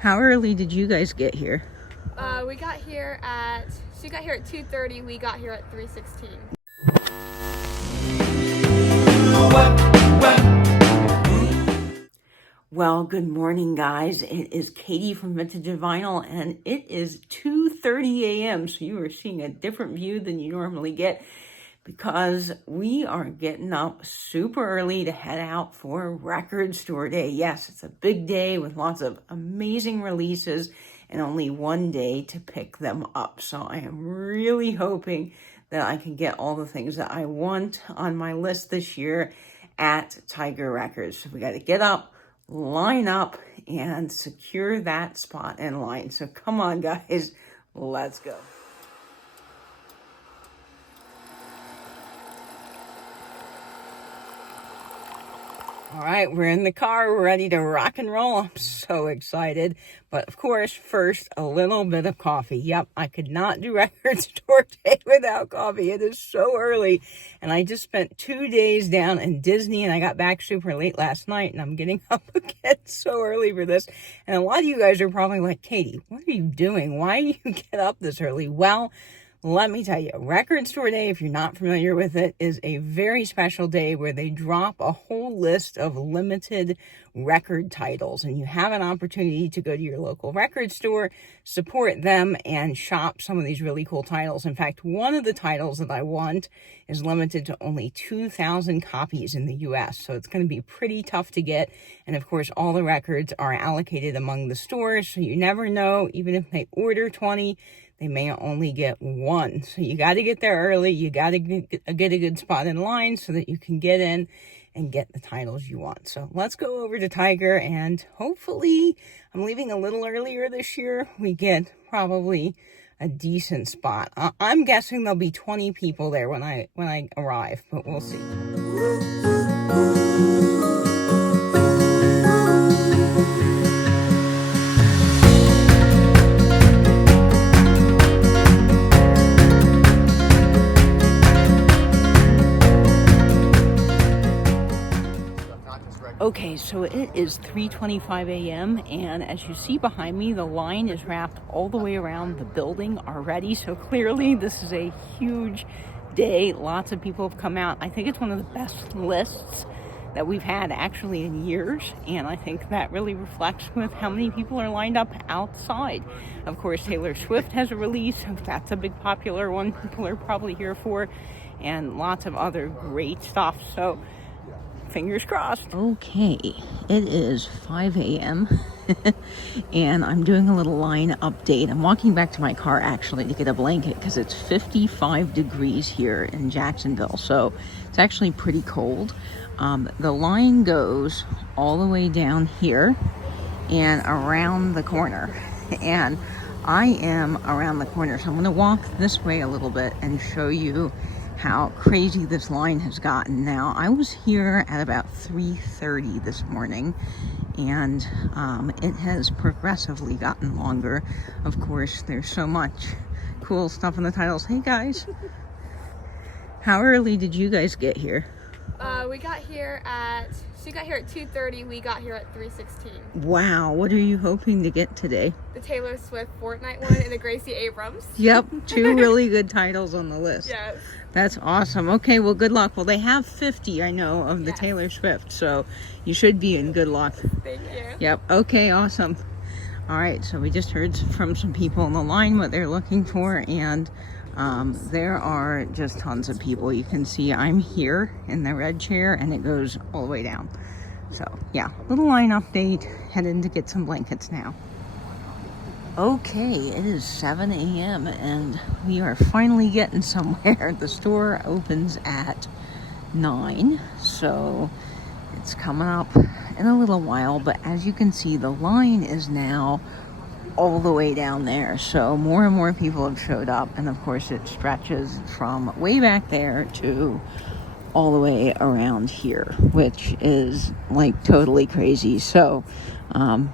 How early did you guys get here? We got here at 2:30. We got here at 3:16. Well, good morning, guys. It is Katie from Vintage and Vinyl, and it is 2:30 a.m. So you are seeing a different view than you normally get because we are getting up super early to head out for Record Store Day. Yes, it's a big day with lots of amazing releases and only one day to pick them up. So I am really hoping that I can get all the things that I want on my list this year at Tiger Records. So we got to get up, line up, and secure that spot in line. So come on, guys, let's go. All right, we're in the car. We're ready to rock and roll. I'm so excited. But of course, first, a little bit of coffee. Yep, I could not do Record Store Day without coffee. It is so early. And I just spent 2 days down in Disney, and I got back super late last night, and I'm getting up again so early for this. And a lot of you guys are probably like, Katie, what are you doing? Why do you get up this early? Well, let me tell you, Record Store Day, if you're not familiar with it, is a very special day where they drop a whole list of limited record titles, and you have an opportunity to go to your local record store, support them, and shop some of these really cool titles. In fact, one of the titles that I want is limited to only 2,000 copies in the US, so it's going to be pretty tough to get. And of course, all the records are allocated among the stores, so you never know. Even if they order 20, they may only get one. So you got to get there early. You got to get a good spot in line so that you can get in and get the titles you want. So let's go over to Tiger, and hopefully, I'm leaving a little earlier this year. We get probably a decent spot. I'm guessing there'll be 20 people there when I arrive, but we'll see. Okay, so it is 3:25 a.m. and as you see behind me, the line is wrapped all the way around the building already. So clearly this is a huge day. Lots of people have come out. I think it's one of the best lists that we've had actually in years, and I think that really reflects with how many people are lined up outside. Of course, Taylor Swift has a release. That's a big popular one people are probably here for, and lots of other great stuff. So fingers crossed. Okay, it is 5 a.m. and I'm doing a little line update. I'm walking back to my car actually to get a blanket because it's 55 degrees here in Jacksonville, so it's actually pretty cold. The line goes all the way down here and around the corner, and I am around the corner, so I'm going to walk this way a little bit and show you how crazy this line has gotten. Now, I was here at about 3:30 this morning, and it has progressively gotten longer. Of course, there's so much cool stuff in the titles. Hey guys, how early did you guys get here? We got here at 2:30. We got here at 3:16. Wow, what are you hoping to get today? The Taylor Swift Fortnite one and the Gracie Abrams. Yep, 2 really good titles on the list. Yes. That's awesome. Okay, well, good luck. Well, they have 50, I know, of the Taylor Swift, so you should be in good luck. Thank you. Yep, okay, awesome. All right, so we just heard from some people in the line what they're looking for, and there are just tons of people. You can see I'm here in the red chair, and it goes all the way down. So, yeah, little line update. Heading to get some blankets now. Okay, it is 7 a.m. and we are finally getting somewhere. The store opens at 9, so it's coming up in a little while, but as you can see, the line is now all the way down there, so more and more people have showed up, and of course it stretches from way back there to all the way around here, which is like totally crazy. So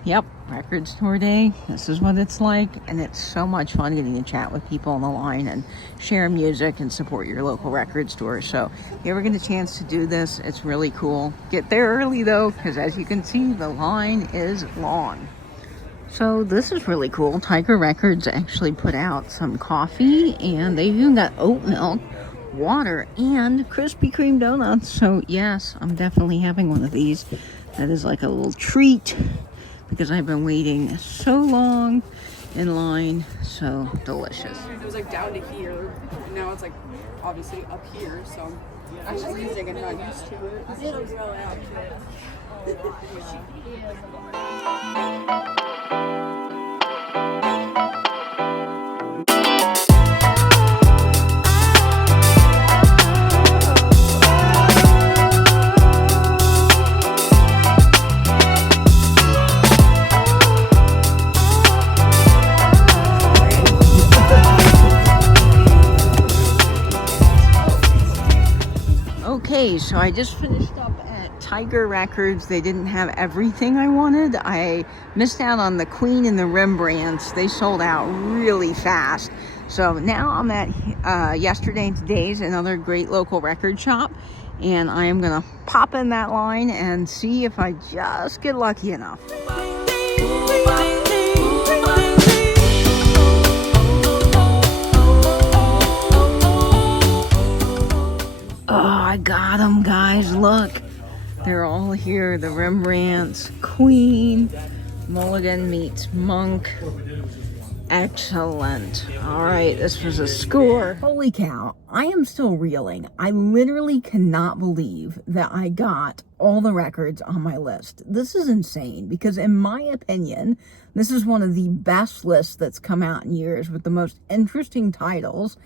yep, Record Store Day, this is what it's like, and it's so much fun getting to chat with people on the line and share music and support your local record store. So if you ever get a chance to do this, it's really cool. Get there early though, because as you can see, the line is long. So this is really cool. Tiger Records actually put out some coffee, and they even got oat milk, water, and Krispy Kreme donuts. So yes, I'm definitely having one of these. That is like a little treat because I've been waiting so long in line. So delicious. It was like down to here, and now it's like obviously up here, so I'm just using it, not used to it. It'll grow out to it. Okay, so I just finished up at Tiger Records. They didn't have everything I wanted. I missed out on the Queen and the Rembrandts. They sold out really fast. So now I'm at Yesterday and Today's, another great local record shop. And I am going to pop in that line and see if I just get lucky enough. Oh, I got them, guys. Look, they're all here. The Rembrandts, Queen, Mulligan meets Monk. Excellent. All right, this was a score. Holy cow, I am still reeling. I literally cannot believe that I got all the records on my list. This is insane because in my opinion, this is one of the best lists that's come out in years with the most interesting titles.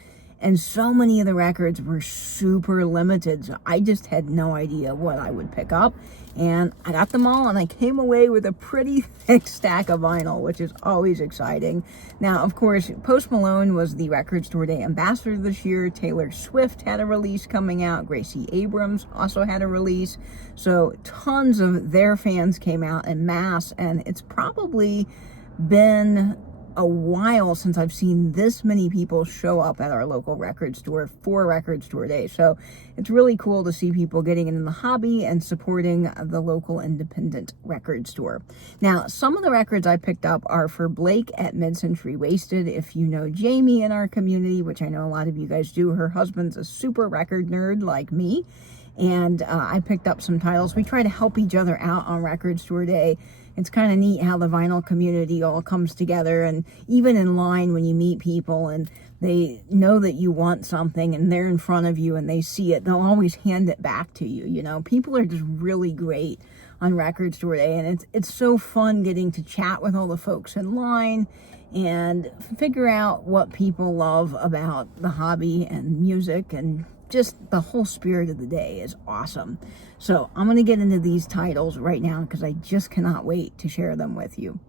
And so many of the records were super limited, so I just had no idea what I would pick up. And I got them all, and I came away with a pretty thick stack of vinyl, which is always exciting. Now, of course, Post Malone was the Record Store Day ambassador this year. Taylor Swift had a release coming out. Gracie Abrams also had a release. So tons of their fans came out en masse, and it's probably been a while since I've seen this many people show up at our local record store for Record Store Day. So it's really cool to see people getting in the hobby and supporting the local independent record store. Now, some of the records I picked up are for Blake at Mid-Century Wasted. If you know Jamie in our community, which I know a lot of you guys do, her husband's a super record nerd like me. And I picked up some titles. We try to help each other out on Record Store Day. It's kind of neat how the vinyl community all comes together, and even in line when you meet people and they know that you want something and they're in front of you and they see it, they'll always hand it back to you. You know, people are just really great on Record Store Day, and it's so fun getting to chat with all the folks in line and figure out what people love about the hobby and music, and just the whole spirit of the day is awesome. So I'm going to get into these titles right now because I just cannot wait to share them with you.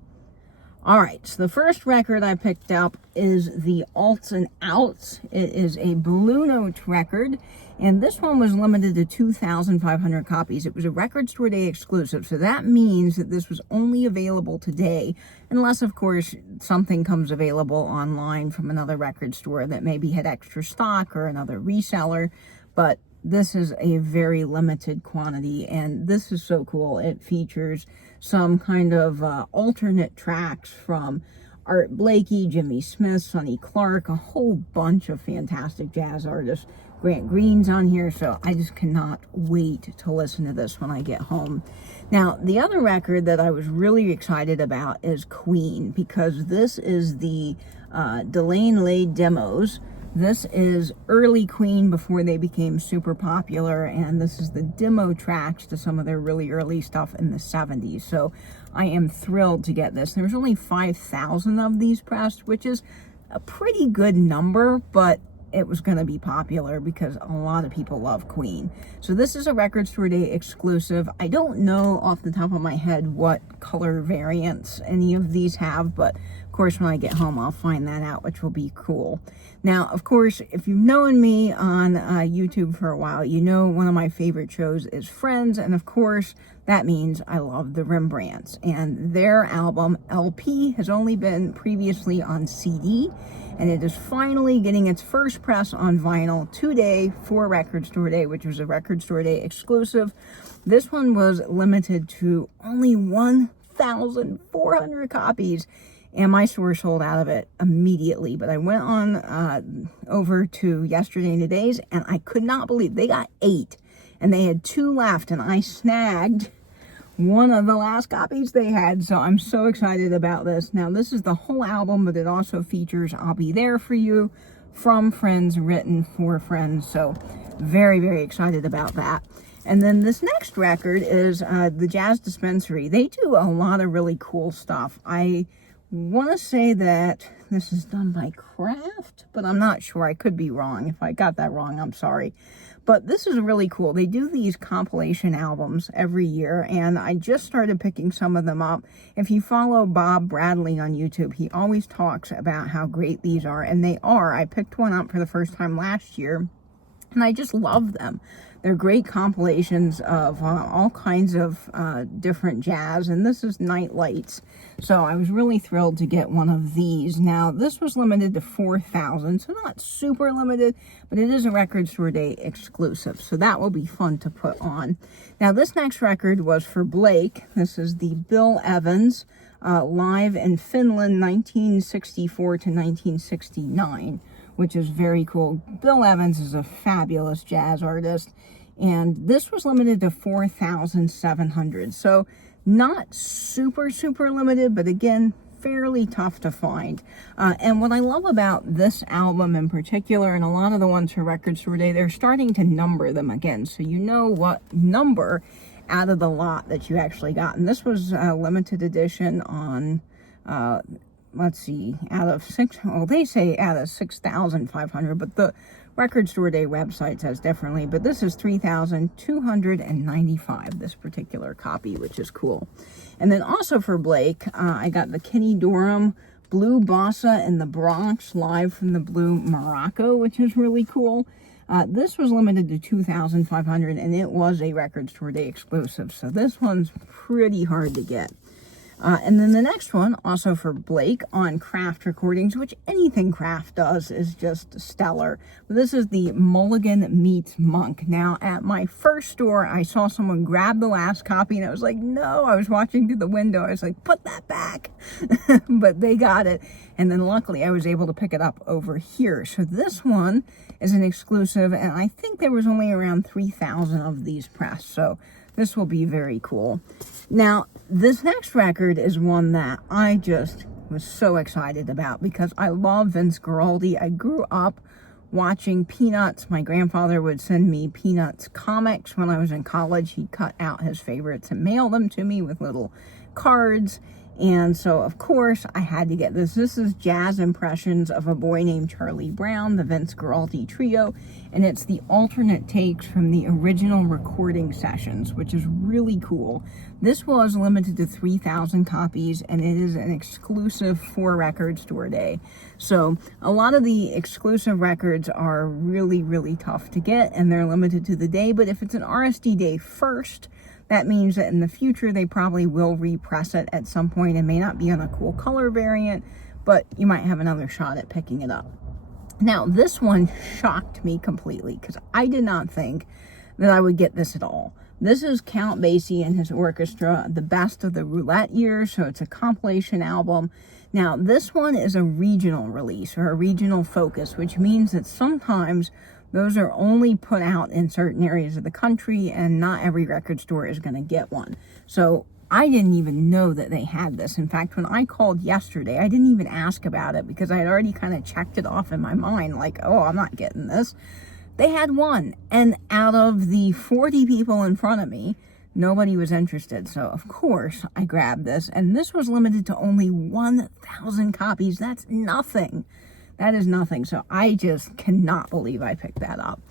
All right, so the first record I picked up is the Alts and Outs. It is a Blue Note record, and this one was limited to 2,500 copies. It was a Record Store Day exclusive, so that means that this was only available today, unless, of course, something comes available online from another record store that maybe had extra stock or another reseller, but this is a very limited quantity, and this is so cool. It features some kind of alternate tracks from Art Blakey, Jimmy Smith, Sonny Clark, a whole bunch of fantastic jazz artists. Grant Green's on here, so I just cannot wait to listen to this when I get home. Now, the other record that I was really excited about is Queen, because this is the Delane Lay demos. This is early Queen before they became super popular, and this is the demo tracks to some of their really early stuff in the 70s. So I am thrilled to get this. There's only 5,000 of these pressed, which is a pretty good number, but it was going to be popular because a lot of people love Queen. So this is a Record Store Day exclusive. I don't know off the top of my head what color variants any of these have, but of course when I get home I'll find that out, which will be cool. Now, of course, if you've known me on YouTube for a while, you know one of my favorite shows is Friends, and of course that means I love the Rembrandts, and their album LP has only been previously on CD, and it is finally getting its first press on vinyl today for Record Store Day, which was a Record Store Day exclusive. This one was limited to only 1,000 2,400 copies. And my store sold out of it immediately. But I went on over to Yesterday and Today's, and I could not believe they got 8. And they had 2 left, and I snagged one of the last copies they had. So I'm so excited about this. Now, this is the whole album, but it also features I'll Be There For You, from friends, written for friends. So very, very excited about that. And then this next record is the Jazz Dispensary. They do a lot of really cool stuff. I want to say that this is done by Kraft, but I'm not sure. I could be wrong. If I got that wrong, I'm sorry. But this is really cool. They do these compilation albums every year, and I just started picking some of them up. If you follow Bob Bradley on YouTube, he always talks about how great these are, and they are. I picked one up for the first time last year, and I just love them. They're great compilations of all kinds of different jazz, and this is Night Lights. So I was really thrilled to get one of these. Now, this was limited to 4,000, so not super limited, but it is a Record Store Day exclusive, so that will be fun to put on. Now, this next record was for Blake. This is the Bill Evans live in Finland, 1964 to 1969. Which is very cool. Bill Evans is a fabulous jazz artist, and this was limited to 4,700. So not super, super limited, but again, fairly tough to find. And what I love about this album in particular, and a lot of the ones for Record Store Day, they're starting to number them again. So you know what number out of the lot that you actually got. And this was a limited edition on... let's see, they say out of 6,500, but the Record Store Day website says differently, but this is 3,295, this particular copy, which is cool. And then also for Blake, I got the Kenny Dorham Blue Bossa in the Bronx, live from the Blue Morocco, which is really cool. This was limited to 2,500, and it was a Record Store Day exclusive, so this one's pretty hard to get. And then the next one, also for Blake, on Kraft Recordings, which anything Kraft does is just stellar. This is the Mulligan Meets Monk. Now, at my first store, I saw someone grab the last copy, and I was like, no, I was watching through the window. I was like, put that back. But they got it. And then luckily, I was able to pick it up over here. So this one is an exclusive, and I think there was only around 3,000 of these pressed. So this will be very cool. Now, this next record is one that I just was so excited about because I love Vince Guaraldi. I grew up watching Peanuts. My grandfather would send me Peanuts comics when I was in college. He'd cut out his favorites and mail them to me with little cards. And so, of course, I had to get this. This is Jazz Impressions of a Boy Named Charlie Brown, the Vince Guaraldi Trio. And it's the alternate takes from the original recording sessions, which is really cool. This was limited to 3,000 copies, and it is an exclusive for Record Store Day. So a lot of the exclusive records are really, really tough to get, and they're limited to the day. But if it's an RSD Day first, that means that in the future, they probably will repress it at some point. It may not be on a cool color variant, but you might have another shot at picking it up. Now, this one shocked me completely because I did not think that I would get this at all. This is Count Basie and his orchestra, The Best of the Roulette Years, so it's a compilation album. Now, this one is a regional release or a regional focus, which means that sometimes those are only put out in certain areas of the country, and not every record store is going to get one. So I didn't even know that they had this. In fact, when I called yesterday, I didn't even ask about it because I had already kind of checked it off in my mind, like, oh, I'm not getting this. They had one, and out of the 40 people in front of me, nobody was interested. So, of course, I grabbed this, and this was limited to only 1,000 copies. That's nothing. That is nothing. So I just cannot believe I picked that up.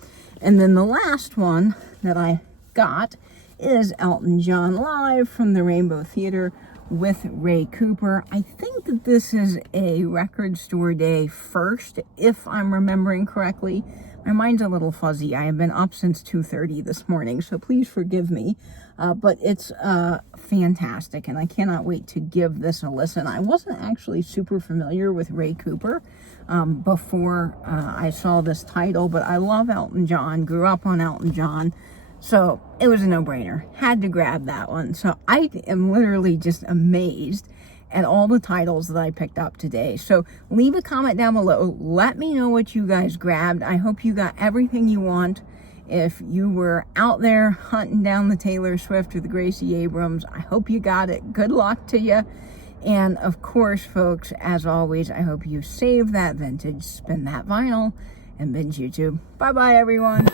And then the last one that I got is Elton John live from the Rainbow Theater with Ray Cooper. I think that this is a Record Store Day first, if I'm remembering correctly. My mind's a little fuzzy. I have been up since 2:30 this morning, so please forgive me. But it's fantastic, and I cannot wait to give this a listen. I wasn't actually super familiar with Ray Cooper before I saw this title, but I love Elton John, grew up on Elton John. So it was a no-brainer. Had to grab that one. So I am literally just amazed at all the titles that I picked up today. So leave a comment down below. Let me know what you guys grabbed. I hope you got everything you want. If you were out there hunting down the Taylor Swift or the Gracie Abrams, I hope you got it. Good luck to you. And of course, folks, as always, I hope you save that vintage, spin that vinyl, and binge YouTube. Bye-bye, everyone.